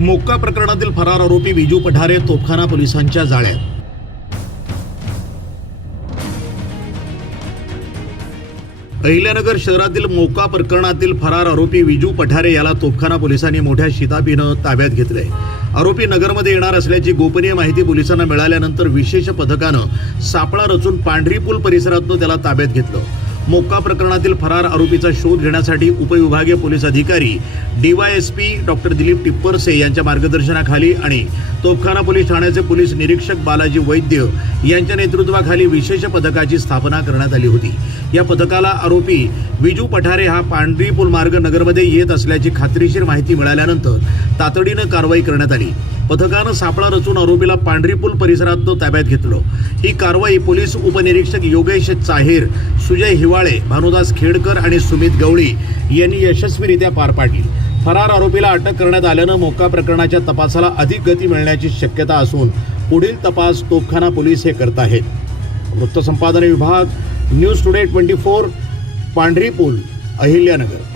मोक्का प्रकरणातील फरार आरोपी विजू पठारे तोफखाना पोलिसांच्या जाळ्यात। अहिल्यानगर शहरातील मोक्का प्रकरणातील फरार आरोपी विजू पठारे याला तोफखाना पोलिसांनी मोठ्या शिताफीनं ताब्यात घेतले। आरोपी नगरमध्ये येणार असल्याची गोपनीय माहिती पोलिसांना मिळाल्यानंतर विशेष पथकानं सापळा रचून पांढरी पूल परिसरातून त्याला ताब्यात घेतलं। मोक्का प्रकरणातील फरार आरोपीचा शोध घेण्यासाठी उपविभागीय पोलीस अधिकारी DYSP डॉक्टर दिलीप टिप्परसे यांच्या मार्गदर्शनाखाली आणि तोफखाना पोलीस ठाण्याचे पोलीस निरीक्षक बालाजी वैद्य यांच्या नेतृत्वाखाली विशेष पथकाची स्थापना करण्यात आली होती। या पथकाला आरोपी विजू पठारे हा पांढरी पूल मार्ग नगरमध्ये येत असल्याची खात्रीशीर माहिती मिळाल्यानंतर तातडीनं कारवाई करण्यात आली। पथकानं सापळा रचून आरोपीला पांढरी पूल परिसरात ताब्यात घेतलं। ही कारवाई पोलीस उपनिरीक्षक योगेश चाहेर, सुजय हिवाळे, भानुदास खेडकर आणि सुमित गवळी यांनी यशस्वीरित्या पार पाडली। फरार आरोपीला अटक करण्यात आल्यानं मोक्का प्रकरणाच्या तपासाला अधिक गती मिळण्याची शक्यता असून पुढील तपास तोफखाना पोलीस हे करत आहेत। वृत्तसंपादन विभाग, न्यूज टुडे 24, पांढरी पूल, अहिल्यानगर।